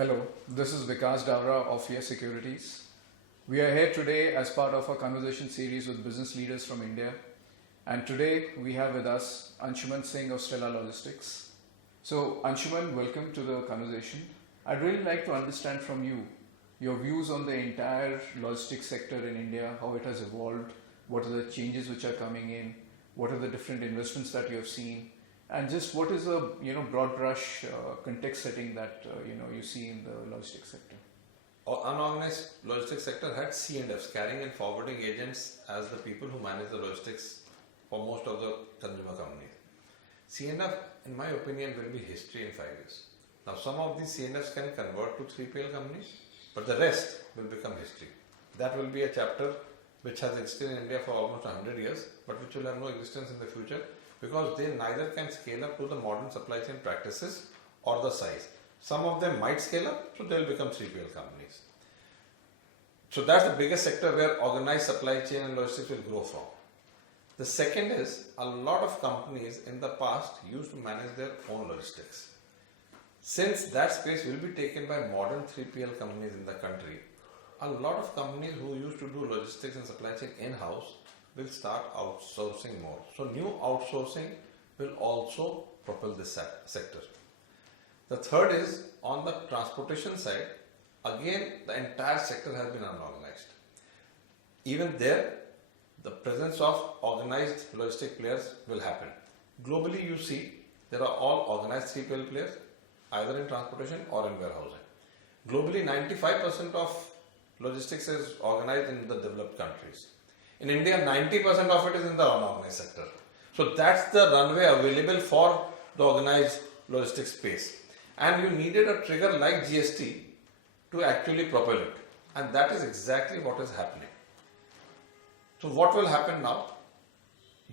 Hello, this is Vikas Davra of Yes Securities. We are here today as part of a conversation series with business leaders from India. And today we have with us Anshuman Singh of Stella Logistics. So, Anshuman, welcome to the conversation. I'd really like to understand from you your views on the entire logistics sector in India, how it has evolved, what are the changes which are coming in, what are the different investments that you have seen, and just what is a broad brush context setting that you see in the logistics sector. Unorganized logistics sector had C&Fs, carrying and forwarding agents, as the people who manage the logistics for most of the consumer companies. C&F, in my opinion, will be history in 5 years. Now, some of these C&Fs can convert to 3PL companies, but the rest will become history. That will be a chapter which has existed in India for almost 100 years, but which will have no existence in the future because they neither can scale up to the modern supply chain practices or the size. Some of them might scale up, so they will become 3PL companies. So that's the biggest sector where organized supply chain and logistics will grow from. The second is, a lot of companies in the past used to manage their own logistics. Since that space will be taken by modern 3PL companies in the country, a lot of companies who used to do logistics and supply chain in-house will start outsourcing more. So new outsourcing will also propel this sector. The third is, on the transportation side, again the entire sector has been unorganized. Even there, the presence of organized logistic players will happen. Globally, you see there are all organized 3PL players, either in transportation or in warehousing. Globally, 95% of logistics is organized in the developed countries. In India, 90% of it is in the unorganized sector. So that's the runway available for the organized logistics space. And you needed a trigger like GST to actually propel it. And that is exactly what is happening. So what will happen now?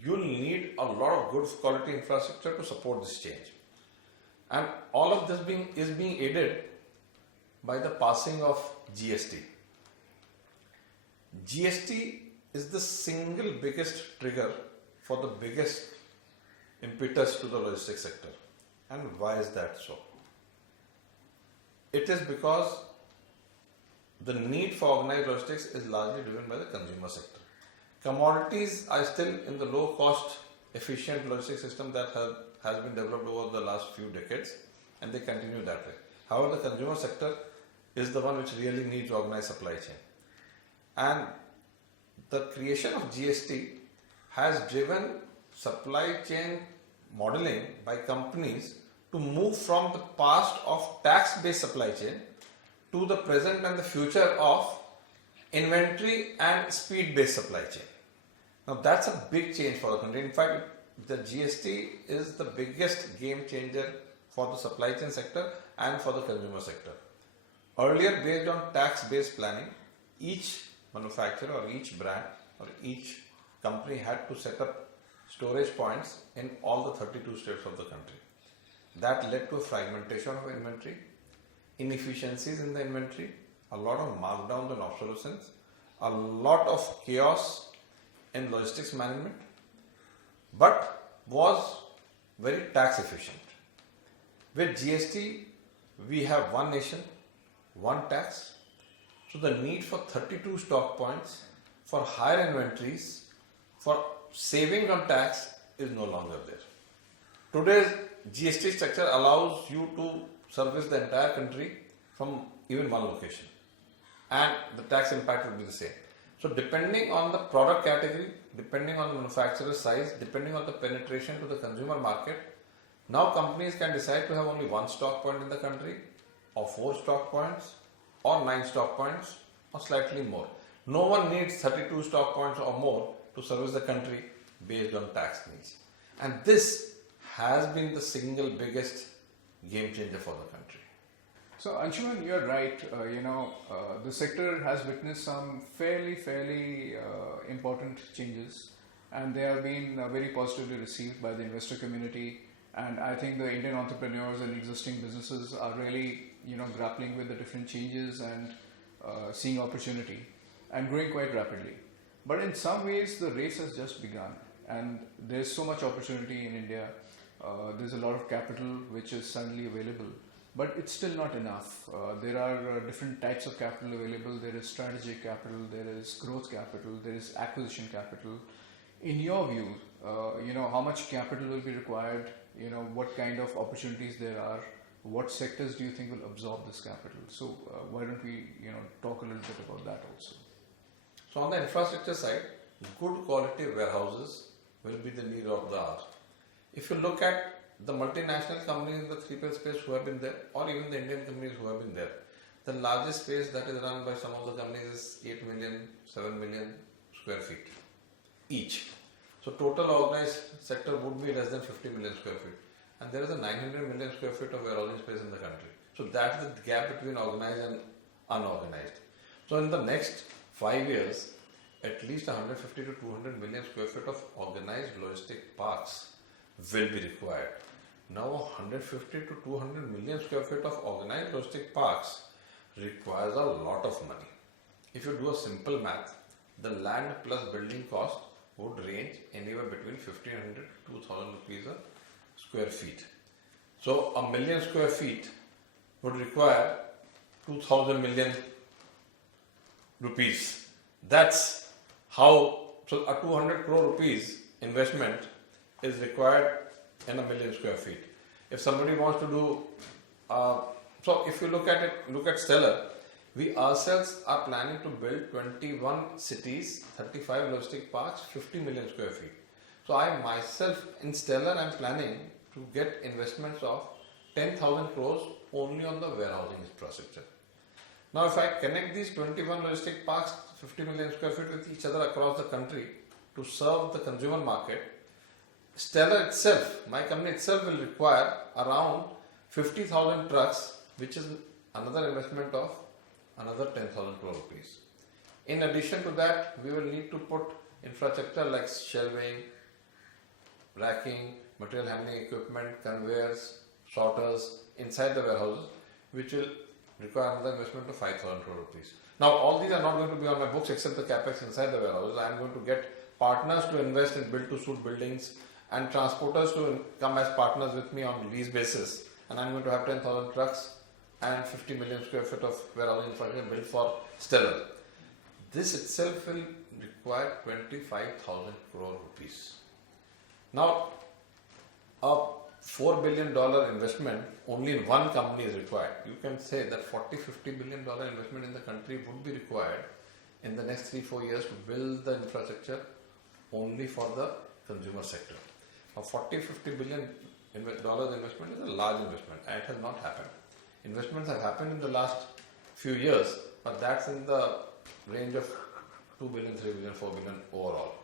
You'll need a lot of good quality infrastructure to support this change. And all of this is being aided by the passing of GST. GST is the single biggest trigger for the biggest impetus to the logistics sector. And why is that so? It is because the need for organized logistics is largely driven by the consumer sector. Commodities are still in the low cost, efficient logistics system that has been developed over the last few decades, and they continue that way. However, the consumer sector is the one which really needs organized supply chain. And the creation of GST has driven supply chain modeling by companies to move from the past of tax-based supply chain to the present and the future of inventory and speed-based supply chain. Now that's a big change for the country. In fact, the GST is the biggest game changer for the supply chain sector and for the consumer sector. Earlier, based on tax-based planning, each manufacturer or each brand or each company had to set up storage points in all the 32 states of the country. That led to a fragmentation of inventory, inefficiencies in the inventory, a lot of markdowns and obsolescence, a lot of chaos in logistics management, but was very tax efficient. With GST, we have one nation, one tax. So the need for 32 stock points, for higher inventories, for saving on tax is no longer there. Today's GST structure allows you to service the entire country from even one location, and the tax impact will be the same. So depending on the product category, depending on the manufacturer's size, depending on the penetration to the consumer market, now companies can decide to have only one stock point in the country, or 4 stock points, or 9 stock points, or slightly more. No one needs 32 stock points or more to service the country based on tax needs. And this has been the single biggest game changer for the country. So Anshuman, you're right. The sector has witnessed some fairly important changes, and they have been very positively received by the investor community. And I think the Indian entrepreneurs and existing businesses are really, grappling with the different changes and seeing opportunity and growing quite rapidly. But in some ways, the race has just begun, and there's so much opportunity in India. There's a lot of capital which is suddenly available. but it's still not enough. There are different types of capital available. There is strategic capital, there is growth capital, there is acquisition capital. In your view, how much capital will be required? What kind of opportunities there are? What sectors do you think will absorb this capital? So why don't we, talk a little bit about that also? So on the infrastructure side, good quality warehouses will be the need of the hour. If you look at the multinational companies in the 3PL space who have been there, or even the Indian companies who have been there, the largest space that is run by some of the companies is 8 million, 7 million square feet each. So total organized sector would be less than 50 million square feet. And there is a 900 million square feet of warehousing space in the country. So that's the gap between organized and unorganized. So in the next 5 years, at least 150 to 200 million square feet of organized logistic parks will be required. Now 150 to 200 million square feet of organized logistic parks requires a lot of money. If you do a simple math, the land plus building cost would range anywhere between 1500 to 2000 rupees a square feet. So a million square feet would require 2000 million rupees. That's how, so a 200 crore rupees investment is required in a million square feet. If somebody wants to do, so if you look at Stellar, we ourselves are planning to build 21 cities, 35 logistic parks, 50 million square feet. So I myself in Stellar am planning to get investments of 10,000 crores only on the warehousing infrastructure. Now if I connect these 21 logistic parks, 50 million square feet with each other across the country to serve the consumer market, Stellar itself, my company itself will require around 50,000 trucks, which is another investment of another 10,000 crore rupees. In addition to that, we will need to put infrastructure like shelving, racking, material handling equipment, conveyors, sorters inside the warehouses, which will require another investment of 5,000 crore rupees. Now, all these are not going to be on my books except the capex inside the warehouses. I am going to get partners to invest in build-to-suit buildings and transporters to come as partners with me on lease basis. And I'm going to have 10,000 trucks and 50 million square feet of warehousing infrastructure built for Stellar. This itself will require 25,000 crore rupees. Now, a $4 billion investment only in one company is required. You can say that $40-50 billion investment in the country would be required in the next 3-4 years to build the infrastructure only for the consumer sector. Now, $40-50 billion investment is a large investment and it has not happened. Investments have happened in the last few years, but that's in the range of 2 billion, 3 billion, 4 billion overall.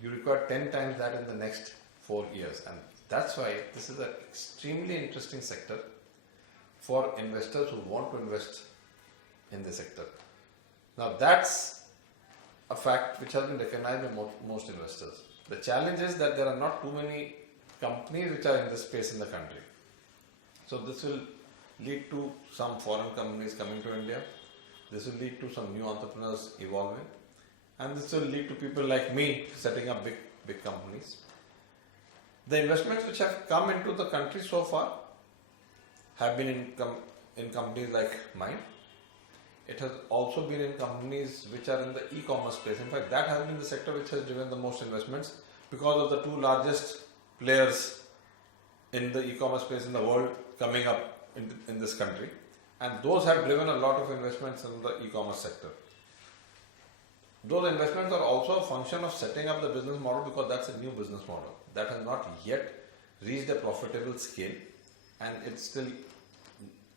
You require 10 times that in the next 4 years, and that's why this is an extremely interesting sector for investors who want to invest in the sector. Now that's a fact which has been recognized by most investors. The challenge is that there are not too many companies which are in this space in the country. So this will lead to some foreign companies coming to India. This will lead to some new entrepreneurs evolving. And this will lead to people like me setting up big companies. The investments which have come into the country so far have been in companies like mine. It has also been in companies which are in the e-commerce space. In fact, that has been the sector which has driven the most investments because of the two largest players in the e-commerce space in the world coming up in this country. And those have driven a lot of investments in the e-commerce sector. Those investments are also a function of setting up the business model because that's a new business model that has not yet reached a profitable scale and it's still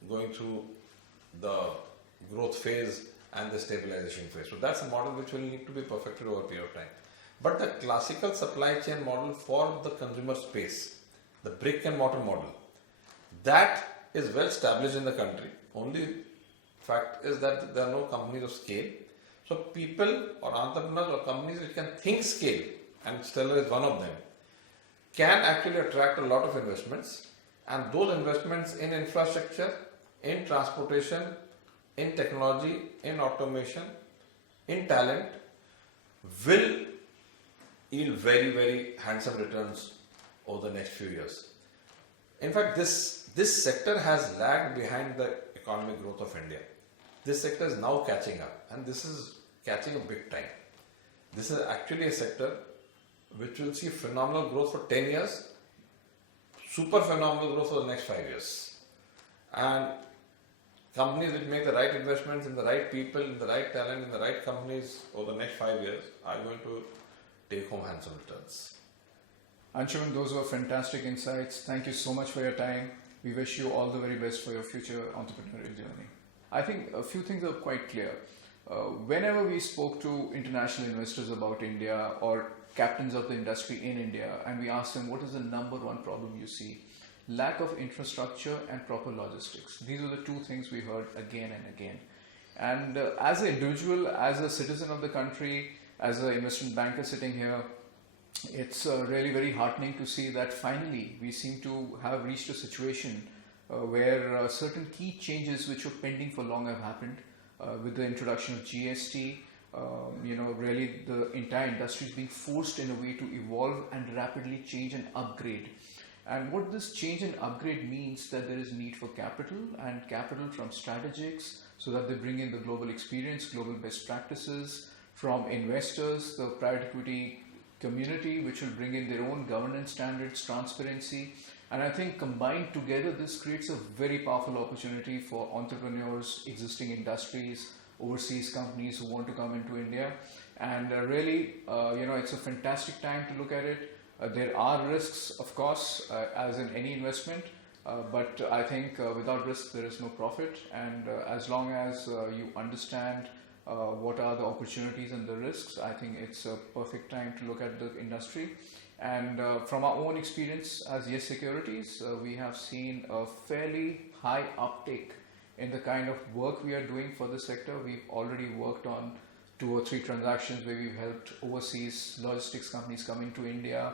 going through the growth phase and the stabilization phase. So that's a model which will need to be perfected over a period of time. But the classical supply chain model for the consumer space, the brick and mortar model, that is well established in the country. Only fact is that there are no companies of scale. So people or entrepreneurs or companies which can think scale, and Stellar is one of them, can actually attract a lot of investments, and those investments in infrastructure, in transportation, in technology, in automation, in talent will yield very, very handsome returns over the next few years. In fact, this This sector has lagged behind the economic growth of India. This sector is now catching up, and this is catching up big time. This is actually a sector which will see phenomenal growth for 10 years, super phenomenal growth for the next 5 years. And companies which make the right investments in the right people, in the right talent, in the right companies over the next 5 years are going to take home handsome returns. Anshuman, those were fantastic insights. Thank you so much for your time. We wish you all the very best for your future entrepreneurial journey. I think a few things are quite clear. Whenever we spoke to international investors about India or captains of the industry in India, and we asked them what is the number one problem you see, lack of infrastructure and proper logistics. These are the two things we heard again and again. And as an individual, as a citizen of the country, as an investment banker sitting here, it's really very heartening to see that finally we seem to have reached a situation where certain key changes which were pending for long have happened. With the introduction of GST, really the entire industry is being forced in a way to evolve and rapidly change and upgrade. And what this change and upgrade means that there is need for capital, and capital from strategics so that they bring in the global experience, global best practices, from investors, the private equity community, which will bring in their own governance standards, transparency. And I think combined together, this creates a very powerful opportunity for entrepreneurs, existing industries, overseas companies who want to come into India. And really, it's a fantastic time to look at it. There are risks, of course, as in any investment, but I think without risk, there is no profit. And as long as you understand what are the opportunities and the risks, I think it's a perfect time to look at the industry. And from our own experience as Yes Securities, we have seen a fairly high uptake in the kind of work we are doing for the sector. We've already worked on 2 or 3 transactions where we've helped overseas logistics companies come into India,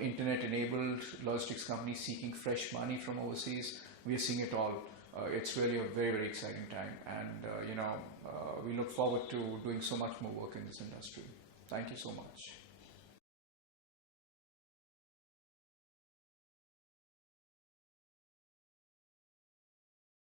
internet-enabled logistics companies seeking fresh money from overseas. We are seeing it all. It's really a very, very exciting time, and we look forward to doing so much more work in this industry. Thank you so much.